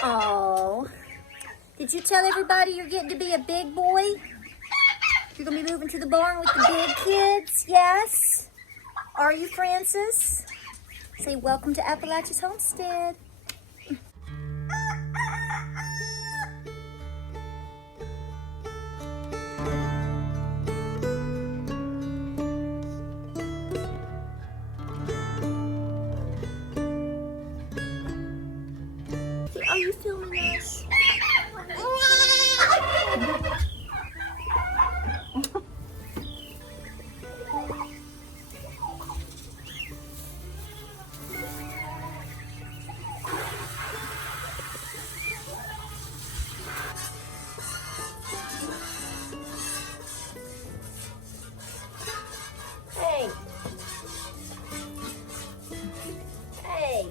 Oh, did you tell everybody you're getting to be a big boy? You're gonna be moving to the barn with the big kids, yes? Are you, Francis? Say welcome to Appalachia's Homestead. Are you filming us? Hey. Hey.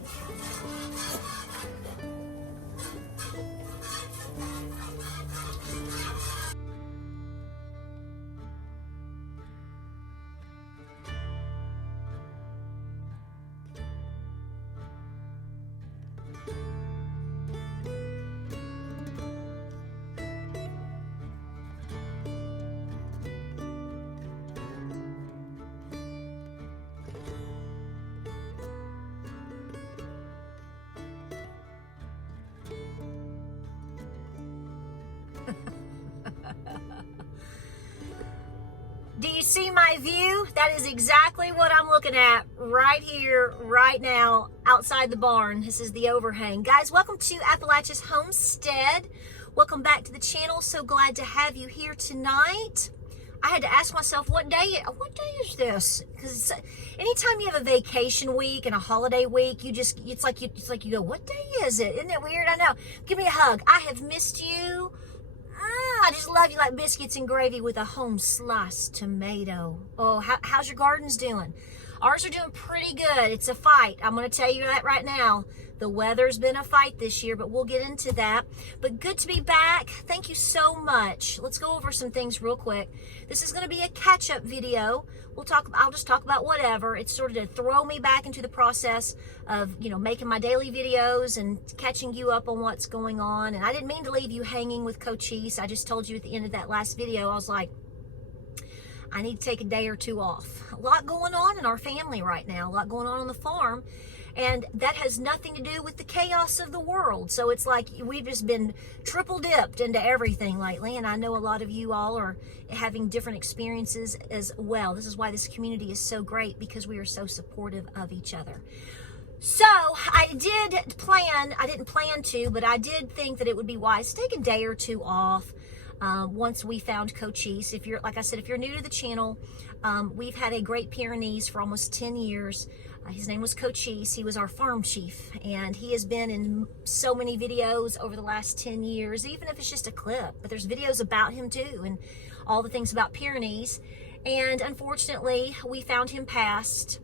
Do you see my view? That is exactly what I'm looking at right here, right now, outside the barn. This is the overhang. Guys, welcome to Appalachia's Homestead. Welcome back to the channel. So glad to have you here tonight. I had to ask myself, what day is this? Because anytime you have a vacation week and a holiday week, it's like you go, what day is it? Isn't it weird? I know. Give me a hug. I have missed you. I just love you like biscuits and gravy with a home sliced tomato. Oh, how's your gardens doing? Ours are doing pretty good. It's a fight. I'm going to tell you that right now. The weather's been a fight this year, but we'll get into that. But good to be back. Thank you so much. Let's go over some things real quick. This is going to be a catch-up video. I'll just talk about whatever. It's sort of to throw me back into the process of, making my daily videos and catching you up on what's going on. And I didn't mean to leave you hanging with Cochise. I just told you at the end of that last video, I was like, I need to take a day or two off. A lot going on in our family right now. A lot going on the farm. And that has nothing to do with the chaos of the world. So it's like we've just been triple dipped into everything lately. And I know a lot of you all are having different experiences as well. This is why this community is so great, because we are so supportive of each other. So I didn't plan to, but I did think that it would be wise to take a day or two off. Once we found Cochise. Like I said, if you're new to the channel, we've had a Great Pyrenees for almost 10 years. His name was Cochise. He was our farm chief, and he has been in so many videos over the last 10 years, even if it's just a clip. But there's videos about him too, and all the things about Pyrenees. And unfortunately, we found him passed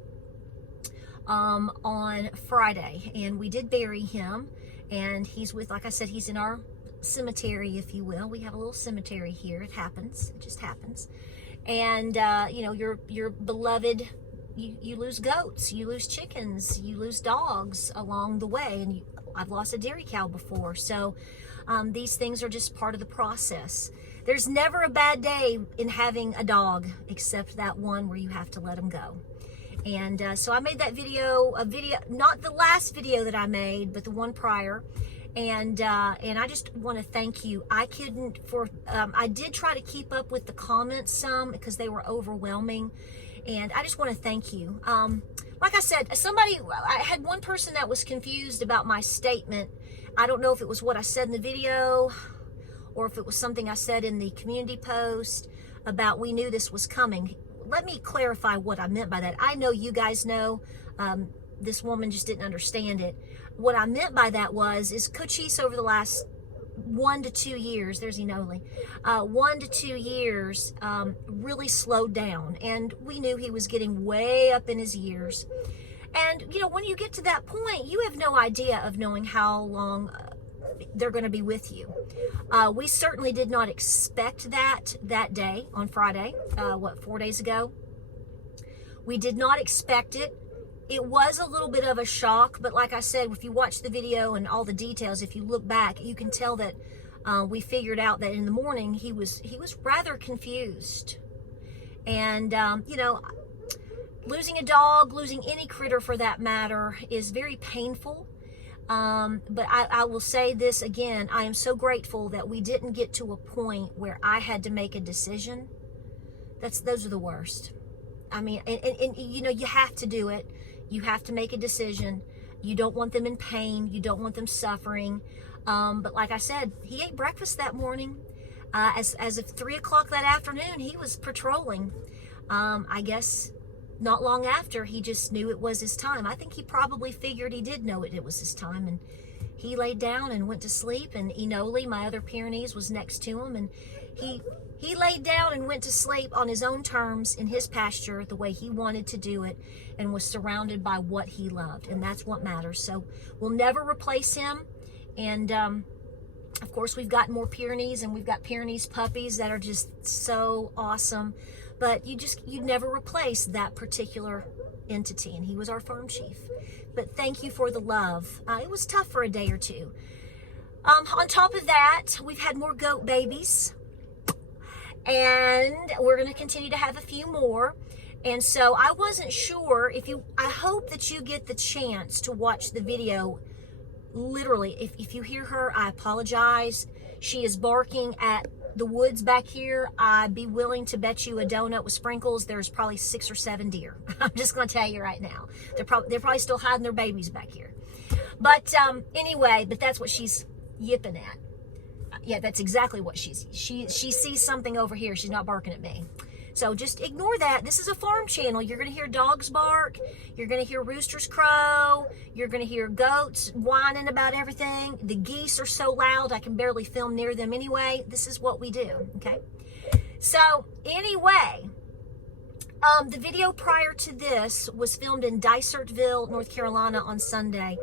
on Friday, and we did bury him. And he's like I said, he's in our cemetery, if you will. We have a little cemetery here. It happens. It just happens. And your beloved, you lose goats, you lose chickens, you lose dogs along the way. And I've lost a dairy cow before. So these things are just part of the process. There's never a bad day in having a dog, except that one where you have to let them go. And so I made that video, not the last video that I made, but the one prior. And I just want to thank you. I did try to keep up with the comments some because they were overwhelming. And I just want to thank you. Like I said, I had one person that was confused about my statement. I don't know if it was what I said in the video or if it was something I said in the community post about we knew this was coming. Let me clarify what I meant by that. I know you guys know. This woman just didn't understand it. What I meant by that is Cochise over the last 1 to 2 years, there's Enoli, 1 to 2 years, really slowed down. And we knew he was getting way up in his years. And, when you get to that point, you have no idea of knowing how long they're going to be with you. We certainly did not expect that day on Friday, 4 days ago. We did not expect it. it was a little bit of a shock, but like I said, if you watch the video and all the details, if you look back, you can tell that we figured out that in the morning he was rather confused. And you know, losing a dog, losing any critter for that matter, is very painful. But I will say this again, I am so grateful that we didn't get to a point where I had to make a decision. Those are the worst. I mean, and you know, you have to do it. You have to make a decision. You don't want them in pain. You don't want them suffering. But like I said, he ate breakfast that morning. As of 3 o'clock that afternoon, he was patrolling. I guess not long after, he just knew it was his time. I think he probably figured he did know it was his time, and he laid down and went to sleep. And Enoli, my other Pyrenees, was next to him, and he laid down and went to sleep on his own terms in his pasture, the way he wanted to do it, and was surrounded by what he loved, and that's what matters. So we'll never replace him. And of course, we've got more Pyrenees, and we've got Pyrenees puppies that are just so awesome. But you never replace that particular entity, and he was our farm chief. But thank you for the love. It was tough for a day or two. On top of that, we've had more goat babies, and we're going to continue to have a few more. And so I wasn't sure I hope that you get the chance to watch the video. Literally, if you hear her, I apologize. She is barking at the woods back here. I'd be willing to bet you a donut with sprinkles there's probably 6 or 7 deer. I'm just going to tell you right now. They're probably still hiding their babies back here. But anyway, but that's what she's yipping at. Yeah, that's exactly what she sees something over here. She's not barking at me. So just ignore that. This is a farm channel. You're going to hear dogs bark. You're going to hear roosters crow. You're going to hear goats whining about everything. The geese are so loud I can barely film near them anyway. This is what we do, okay? So anyway, the video prior to this was filmed in Dysertville, North Carolina on Sunday.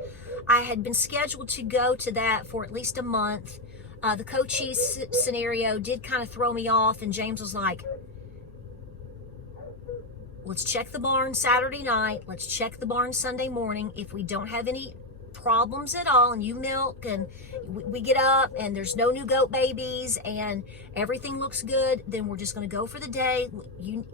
I had been scheduled to go to that for at least a month. The Cochise scenario did kind of throw me off, and James was like, let's check the barn Saturday night. Let's check the barn Sunday morning. If we don't have any problems at all, and you milk, and we get up, and there's no new goat babies, and everything looks good, then we're just going to go for the day. You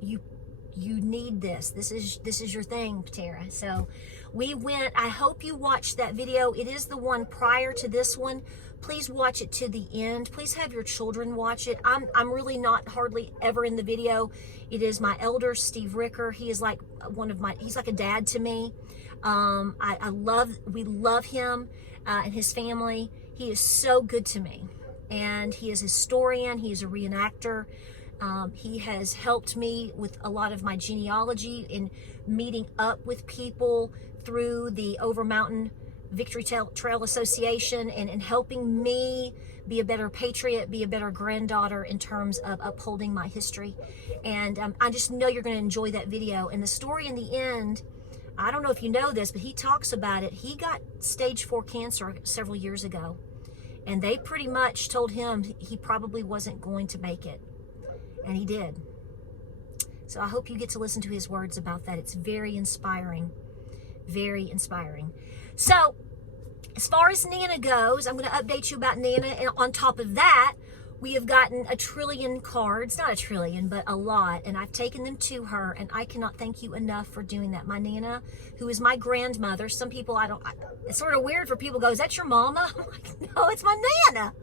need this. This is your thing, Patara. So we went. I hope you watched that video. It is the one prior to this one. Please watch it to the end. Please have your children watch it. I'm really not hardly ever in the video. It is my elder, Steve Ricker. He is like he's like a dad to me. We love him and his family. He is so good to me. And he is a historian. He is a reenactor. He has helped me with a lot of my genealogy in meeting up with people through the Over Mountain Victory Trail Association, and helping me be a better patriot, be a better granddaughter in terms of upholding my history. And I just know you're going to enjoy that video. And the story in the end, I don't know if you know this, but he talks about it. He got stage 4 cancer several years ago, and they pretty much told him he probably wasn't going to make it, and he did. So I hope you get to listen to his words about that. It's very inspiring, very inspiring. So as far as Nana goes, I'm going to update you about Nana. And on top of that, we have gotten 1 trillion cards, not 1 trillion, but a lot. And I've taken them to her, and I cannot thank you enough for doing that. My Nana, who is my grandmother. Some people, it's sort of weird for people to go, is that your mama? I'm like, no, it's my Nana.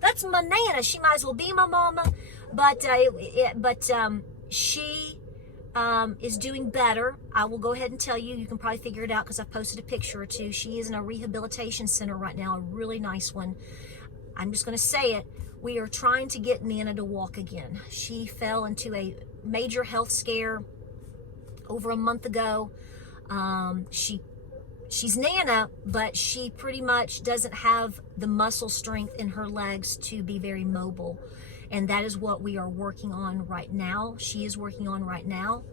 That's my Nana. She might as well be my mama. But she is doing better. I will go ahead and tell you. You can probably figure it out because I've posted a picture or two. She is in a rehabilitation center right now, a really nice one. I'm just going to say it. We are trying to get Nana to walk again. She fell into a major health scare over a month ago. She's Nana, but she pretty much doesn't have the muscle strength in her legs to be very mobile. And that is what we are working on right now. She is working on right now.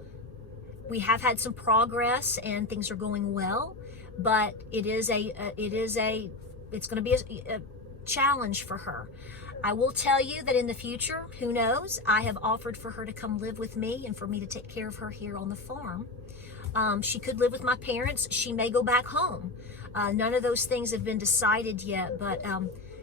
We have had some progress and things are going well, but it's going to be a challenge for her. I will tell you that in the future, who knows, I have offered for her to come live with me and for me to take care of her here on the farm. She could live with my parents. She may go back home. None of those things have been decided yet, but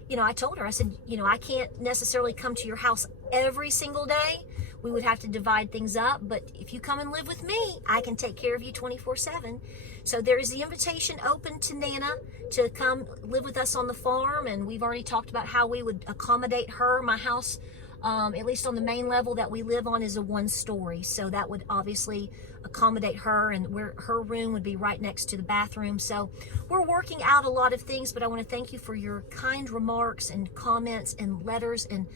you know, I told her, I said, you know, I can't necessarily come to your house every single day. We would have to divide things up, but if you come and live with me, I can take care of you 24/7. So there is the invitation open to Nana to come live with us on the farm, and we've already talked about how we would accommodate her. My house, at least on the main level that we live on, is a 1-story, so that would obviously accommodate her, and where her room would be right next to the bathroom. So we're working out a lot of things, but I want to thank you for your kind remarks and comments and letters and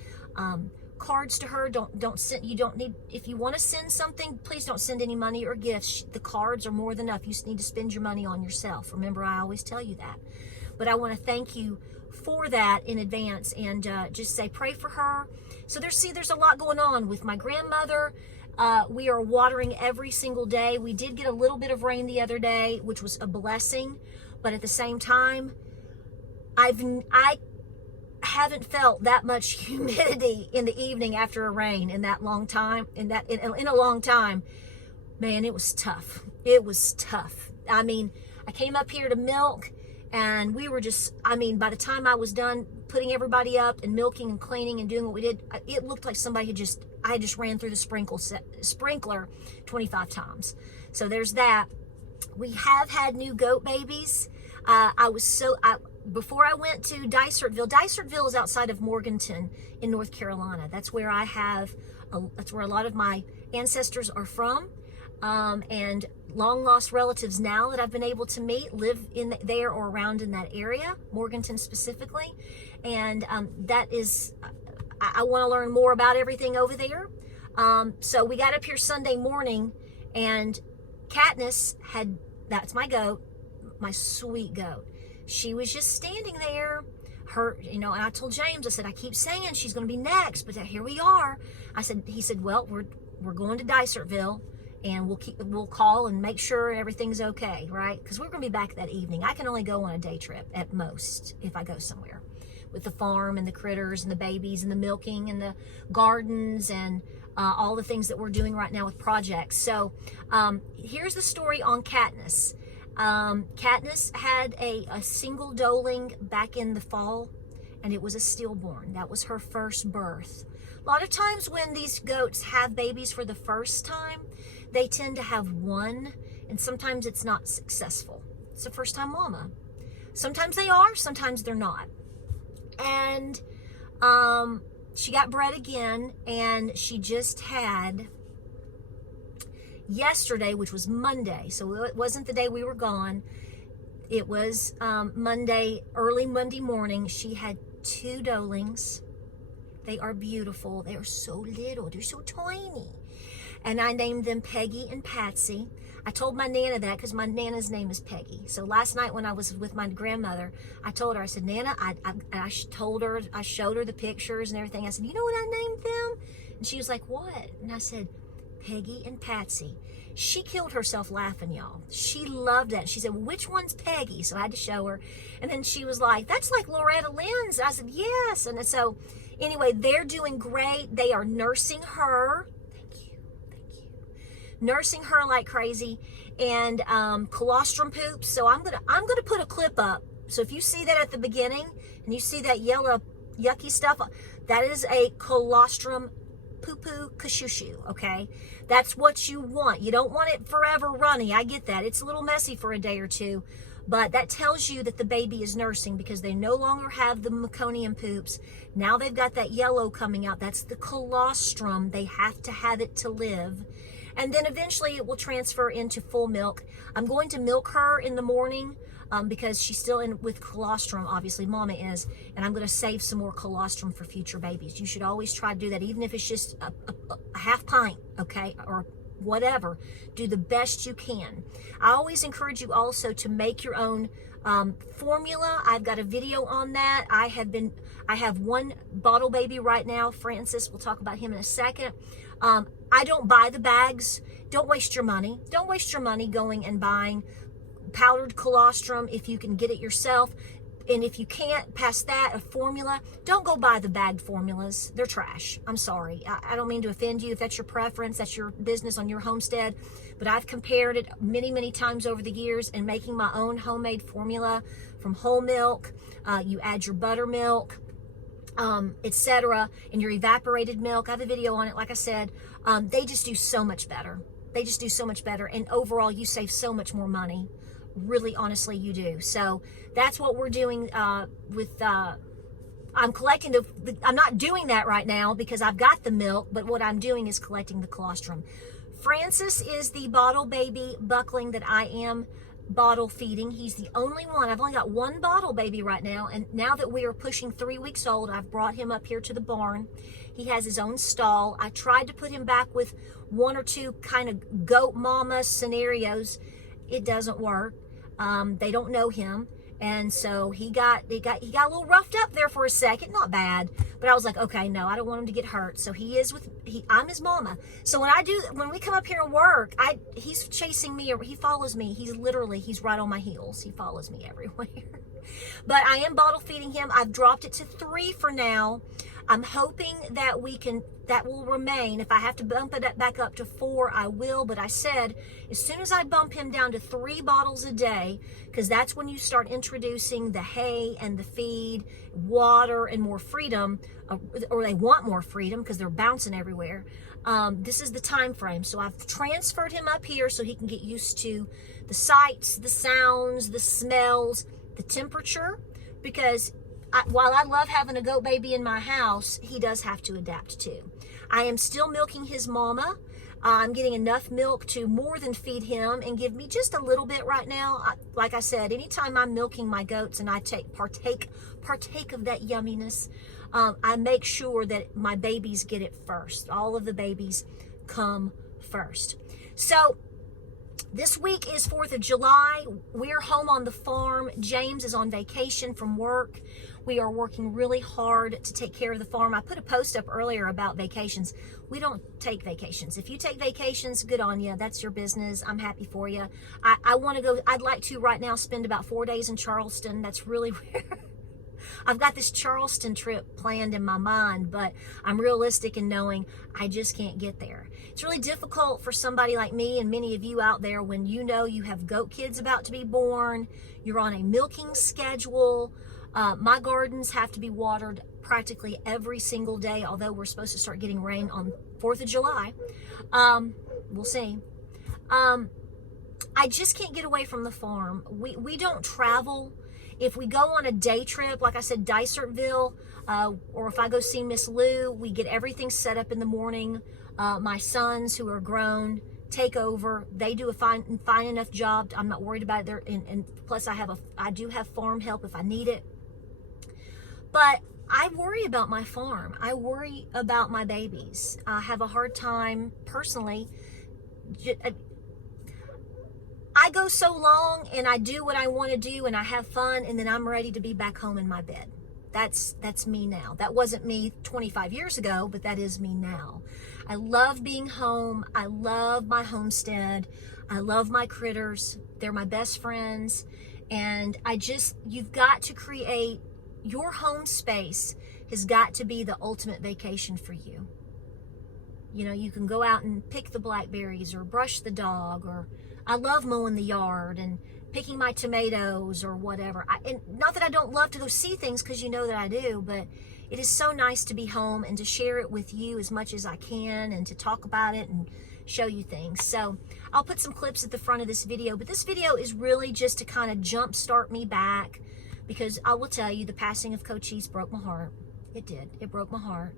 cards to her. Don't send, you don't need, if you want to send something, please don't send any money or gifts. The cards are more than enough. You just need to spend your money on yourself. Remember, I always tell you that. But I want to thank you for that in advance, and just say pray for her. So there's a lot going on with my grandmother. We are watering every single day. We did get a little bit of rain the other day, which was a blessing, but at the same time, I haven't felt that much humidity in the evening after a rain in that long time, in a long time. Man, it was tough. It was tough. I mean, I came up here to milk, and we were just, I mean, by the time I was done putting everybody up and milking and cleaning and doing what we did, it looked like somebody I just ran through the sprinkler 25 times. So there's that. We have had new goat babies. Before I went to Dysertville is outside of Morganton in North Carolina. That's where that's where a lot of my ancestors are from. And long lost relatives now that I've been able to meet live there or around in that area, Morganton specifically. And that is, I want to learn more about everything over there. So we got up here Sunday morning, and Katniss that's my goat, my sweet goat. She was just standing there. And I told James, I said, I keep saying she's going to be next, but here we are. He said, well, we're going to Dysertville, and we'll call and make sure everything's okay, right? Because we're going to be back that evening. I can only go on a day trip at most if I go somewhere with the farm and the critters and the babies and the milking and the gardens and all the things that we're doing right now with projects. So here's the story on Katniss. Katniss had a single doeling back in the fall, and it was a stillborn. That was her first birth. A lot of times when these goats have babies for the first time, they tend to have one, and sometimes it's not successful. It's a first-time mama. Sometimes they are, sometimes they're not. And she got bred again, and she just had yesterday, which was Monday, so it wasn't the day we were gone. It was Monday, early Monday morning. She had 2 doelings. They are beautiful. They are so little. They're so tiny. And I named them Peggy and Patsy. I told my Nana that because my Nana's name is Peggy. So last night when I was with my grandmother, I told her, I said, Nana, I showed her the pictures and everything. I said, you know what I named them? And she was like, what? And I said, Peggy and Patsy. She killed herself laughing, y'all. She loved that. She said, well, which one's Peggy? So I had to show her. And then she was like, that's like Loretta Lynn's. I said, yes. And so anyway, they're doing great. They are nursing her. Thank you. Nursing her like crazy. And colostrum poops. So I'm gonna put a clip up. So if you see that at the beginning and you see that yellow yucky stuff, that is a colostrum poo-poo kashushu, okay? That's what you want. You don't want it forever runny. I get that. It's a little messy for a day or two, but that tells you that the baby is nursing because they no longer have the meconium poops. Now they've got that yellow coming out. That's the colostrum. They have to have it to live. And then eventually it will transfer into full milk. I'm going to milk her in the morning because she's still in with colostrum, obviously Mama is, and I'm going to save some more colostrum for future babies. You should always try to do that, even if it's just a half pint, okay, or whatever. Do the best you can. I always encourage you also to make your own formula. I've got a video on that. I have one bottle baby right now, Francis. We'll talk about him in a second. I don't buy the bags. Don't waste your money. Don't waste your money going and buying powdered colostrum if you can get it yourself. And if you can't pass that, a formula, don't go buy the bagged formulas. They're trash. I'm sorry. I don't mean to offend you. If that's your preference, that's your business on your homestead. But I've compared it many, many times over the years, and making my own homemade formula from whole milk. You add your buttermilk, etc., and your evaporated milk. I have a video on it, like I said. They just do so much better. They just do so much better. And overall, you save so much more money. Really, honestly, you do. So that's what we're doing with, I'm collecting I'm not doing that right now because I've got the milk, but what I'm doing is collecting the colostrum. Francis is the bottle baby buckling that I am bottle feeding. He's the only one. I've only got one bottle baby right now, and now that we are pushing 3 weeks old, I've brought him up here to the barn. He has his own stall. I tried to put him back with 1 or 2 kind of goat mama scenarios. It doesn't work. They don't know him, and so he got a little roughed up there for a second. Not bad, but I was like, okay, no, I don't want him to get hurt. So I'm his mama. So when we come up here and work, he's chasing me, or he follows me. He's right on my heels. He follows me everywhere. But I am bottle feeding him. I've dropped it to 3 for now. I'm hoping that that will remain. If I have to bump it back up to 4, I will. But I said, as soon as I bump him down to 3 bottles a day, because that's when you start introducing the hay and the feed, water, and more freedom, or they want more freedom because they're bouncing everywhere. This is the time frame. So I've transferred him up here so he can get used to the sights, the sounds, the smells, the temperature, because while I love having a goat baby in my house, he does have to adapt too. I am still milking his mama. I'm getting enough milk to more than feed him and give me just a little bit right now. Like I said, anytime I'm milking my goats and I partake of that yumminess, I make sure that my babies get it first. All of the babies come first. So this week is 4th of July. We're home on the farm. James is on vacation from work. We are working really hard to take care of the farm. I put a post up earlier about vacations. We don't take vacations. If you take vacations, good on you. That's your business. I'm happy for you. I want to go. I'd like to right now spend about 4 days in Charleston. That's really where I've got this Charleston trip planned in my mind, but I'm realistic in knowing I just can't get there. It's really difficult for somebody like me and many of you out there when you know you have goat kids about to be born, you're on a milking schedule. My gardens have to be watered practically every single day, although we're supposed to start getting rain on 4th of July. We'll see. I just can't get away from the farm. We don't travel. If we go on a day trip, like I said, Dysertville, or if I go see Miss Lou, we get everything set up in the morning. My sons, who are grown, take over. They do a fine enough job. I'm not worried about it. And plus I do have farm help if I need it. But I worry about my farm. I worry about my babies. I have a hard time personally. I go so long and I do what I want to do and I have fun, and then I'm ready to be back home in my bed. That's me now. That wasn't me 25 years ago, but that is me now. I love being home. I love my homestead. I love my critters. They're my best friends. And you've got to create your home space. Has got to be the ultimate vacation for you. You know, you can go out and pick the blackberries or brush the dog, or I love mowing the yard and picking my tomatoes or whatever. And not that I don't love to go see things, because you know that I do, but it is so nice to be home and to share it with you as much as I can and to talk about it and show you things. So I'll put some clips at the front of this video, but this video is really just to kind of jumpstart me back, because I will tell you, the passing of Cochise broke my heart. It did. It broke my heart.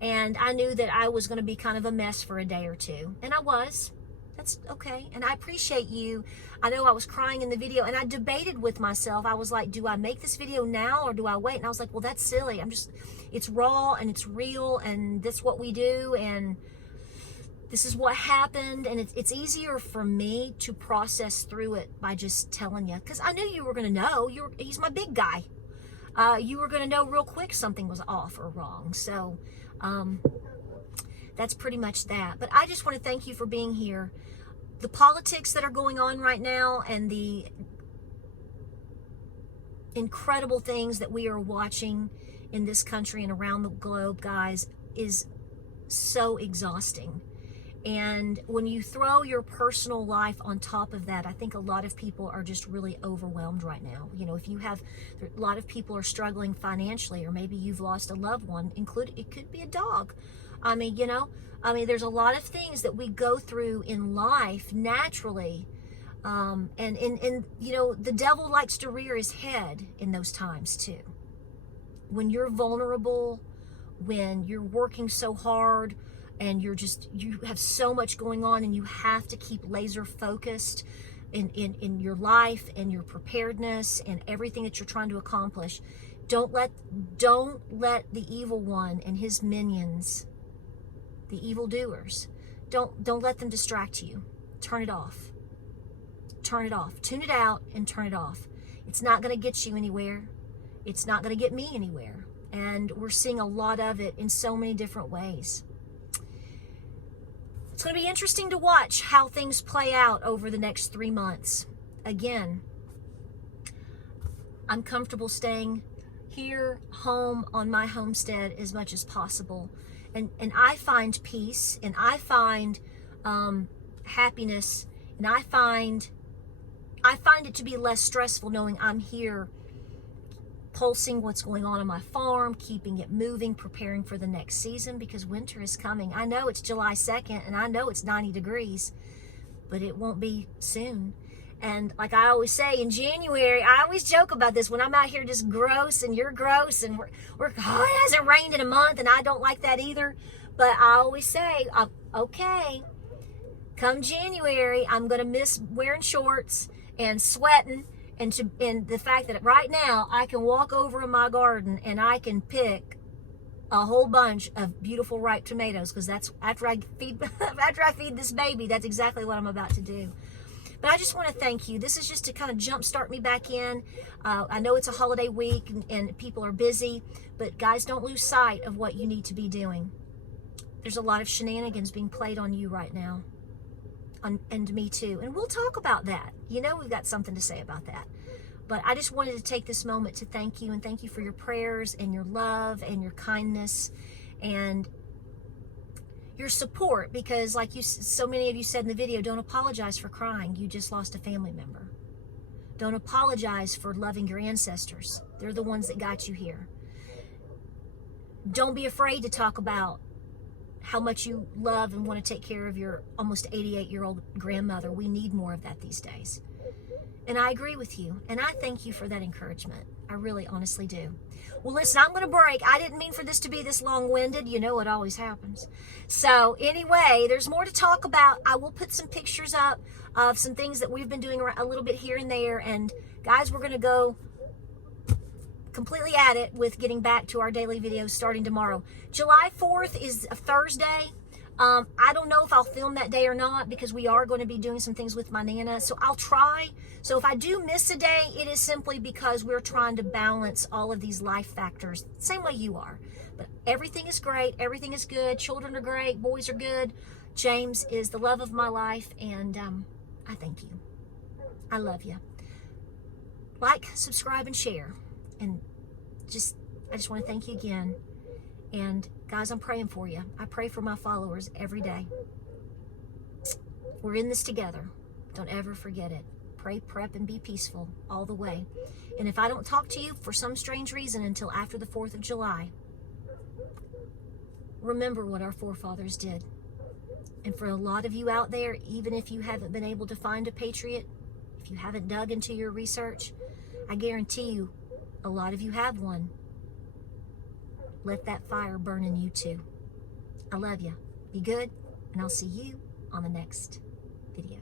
And I knew that I was going to be kind of a mess for a day or two. And I was. That's okay. And I appreciate you. I know I was crying in the video, and I debated with myself. I was like, do I make this video now or do I wait? And I was like, well, that's silly. It's raw and it's real, and that's what we do. And this is what happened. And it's easier for me to process through it by just telling you, because I knew you were going to know. He's my big guy. You were going to know real quick something was off or wrong. So that's pretty much that. But I just want to thank you for being here. The politics that are going on right now, and the incredible things that we are watching in this country and around the globe, guys, is so exhausting. And when you throw your personal life on top of that, I think a lot of people are just really overwhelmed right now. You know, if you have, a lot of people are struggling financially, or maybe you've lost a loved one, it could be a dog. I mean, you know, there's a lot of things that we go through in life naturally. And you know, the devil likes to rear his head in those times too. When you're vulnerable, when you're working so hard, and you have so much going on, and you have to keep laser focused in your life and your preparedness and everything that you're trying to accomplish. Don't let the evil one and his minions, the evildoers, don't let them distract you. Turn it off. Turn it off. Tune it out and turn it off. It's not going to get you anywhere. It's not going to get me anywhere. And we're seeing a lot of it in so many different ways. It's going to be interesting to watch how things play out over the next 3 months. Again, I'm comfortable staying here, home, on my homestead as much as possible. And I find peace, and I find happiness, and I find it to be less stressful knowing I'm here pulsing what's going on my farm, keeping it moving, preparing for the next season, because winter is coming. I know it's July 2nd, and I know it's 90 degrees, but it won't be soon. And like I always say, in January, I always joke about this, when I'm out here just gross and you're gross and we're it hasn't rained in a month, and I don't like that either. But I always say, okay, come January, I'm going to miss wearing shorts and sweating, and the fact that right now I can walk over in my garden and I can pick a whole bunch of beautiful ripe tomatoes, because that's after I feed this baby, that's exactly what I'm about to do. But I just want to thank you. This is just to kind of jumpstart me back in. I know it's a holiday week and people are busy, but guys, don't lose sight of what you need to be doing. There's a lot of shenanigans being played on you right now. And me too. And we'll talk about that. You know, we've got something to say about that. But I just wanted to take this moment to thank you, and thank you for your prayers and your love and your kindness and your support, because like so many of you said in the video, don't apologize for crying. You just lost a family member. Don't apologize for loving your ancestors. They're the ones that got you here. Don't be afraid to talk about how much you love and want to take care of your almost 88-year-old grandmother. We need more of that these days. And I agree with you. And I thank you for that encouragement. I really honestly do. Well, listen, I'm going to break. I didn't mean for this to be this long-winded. You know, it always happens. So anyway, there's more to talk about. I will put some pictures up of some things that we've been doing a little bit here and there. And guys, we're going to go completely at it with getting back to our daily videos starting tomorrow. July 4th is a Thursday. I don't know if I'll film that day or not, because we are going to be doing some things with my Nana. So I'll try. So if I do miss a day, it is simply because we're trying to balance all of these life factors, same way you are. But everything is great. Everything is good. Children are great. Boys are good. James is the love of my life. And I thank you. I love you. Like, subscribe, and share. And I just want to thank you again. And guys, I'm praying for you. I pray for my followers every day. We're in this together. Don't ever forget it. Pray, prep, and be peaceful all the way. And if I don't talk to you for some strange reason until after the 4th of July, remember what our forefathers did. And for a lot of you out there, even if you haven't been able to find a patriot, if you haven't dug into your research, I guarantee you, a lot of you have one. Let that fire burn in you too. I love you. Be good, and I'll see you on the next video.